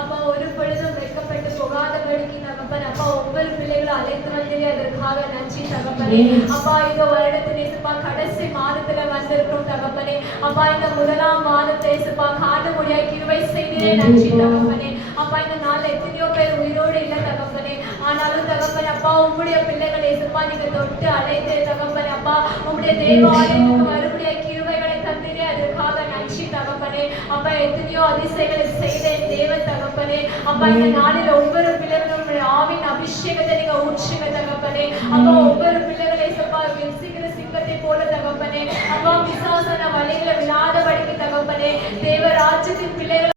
அப்பா ஒரு பொழுதும் வெட்கப்பட்டு போகாதபடிக்கு தகப்பனே அப்பா ஒவ்வொரு பிள்ளைகளும் அழைத்து வந்தீங்க அதற்காக நன்றி தகப்பனே. அப்பா இந்த வருடத்தின் இயேசுப்பா கடைசி மாதத்துல வந்திருக்கிறோம் தகப்பனே. அப்பா இந்த முதலாம் மாதத்தை இயேசுப்பா காண முடியாய் கிருபை செய்தீரே நன்றி தகப்பனே. அப்பா இந்த நாள்ல எத்தனையோ பேர் உயிரோடு இல்லை தகப்பனே. ஆனாலும் தகப்பனே அப்பா உம்முடைய பிள்ளைகளை இயேசுப்பா நீங்க தொட்டு அழைத்தே தகப்பனே. அப்பா உம்முடைய தேவாலயத்துக்கு மறுபடியும் கிருபைகளை தந்தீரே அதற்காக நன்றி தகப்பனே. அப்பா எத்தனையோ அதிசயங்களை செய்த தேவன் தகப்பனே. அப்பா இந்த நாளில் ஒவ்வொரு பிள்ளைகளும் ஆவின் அபிஷேகத்தை நீங்க ஊற்றுங்க தகப்பனே. அப்பா ஒவ்வொரு பிள்ளைகளை இயேசுப்பா சீக்கிர சிங்கத்தை போல தகப்பனே. அப்பா பிசாசான வழிகளை விழாதபடிக்கு தகப்பனே தேவ ராஜ்யத்தின் பிள்ளைகள்